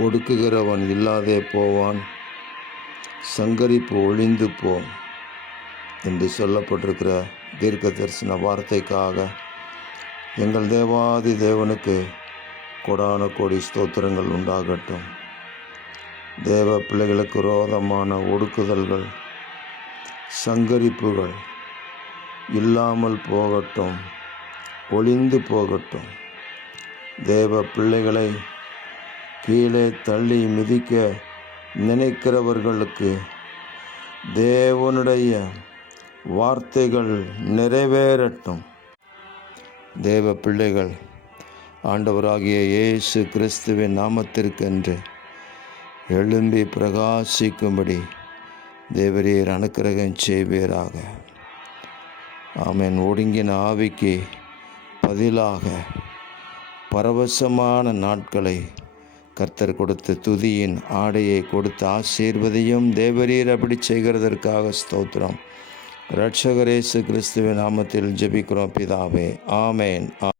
ஒடுக்குகிறவன் இல்லாதே போவான், சங்கரிப்பு ஒழிந்து போம் என்று சொல்லப்பட்டிருக்கிற தீர்க்க தரிசன வார்த்தைக்காக எங்கள் தேவாதி தேவனுக்கு கொடான கோடி ஸ்தோத்திரங்கள் உண்டாகட்டும். தேவ பிள்ளைகளுக்கு விரோதமான ஒடுக்குதல்கள், சங்கரிப்புகள் இல்லாமல் போகட்டும், ஒளிந்து போகட்டும். தேவ பிள்ளைகளை கீழே தள்ளி மிதிக்க நினைக்கிறவர்களுக்கு தேவனுடைய வார்த்தைகள் நிறைவேறட்டும். தேவ பிள்ளைகள் ஆண்டவராகிய இயேசு கிறிஸ்துவின் நாமத்திற்கென்று எழும்பி பிரகாசிக்கும்படி தேவரீர் அனுக்கிரகம் செய்வீராக. ஆமென். ஒடுங்கின ஆவிக்கு பதிலாக பரவசமான நாட்களை கர்த்தர் கொடுத்து துதியின் ஆடையை கொடுத்து ஆசீர்வதியும் தேவரீர் அப்படி செய்கிறதற்காக ஸ்தோத்திரம். இரட்சகர் இயேசு கிறிஸ்துவின் நாமத்தில் ஜெபிக்கிறோம் பிதாவே. ஆமென்.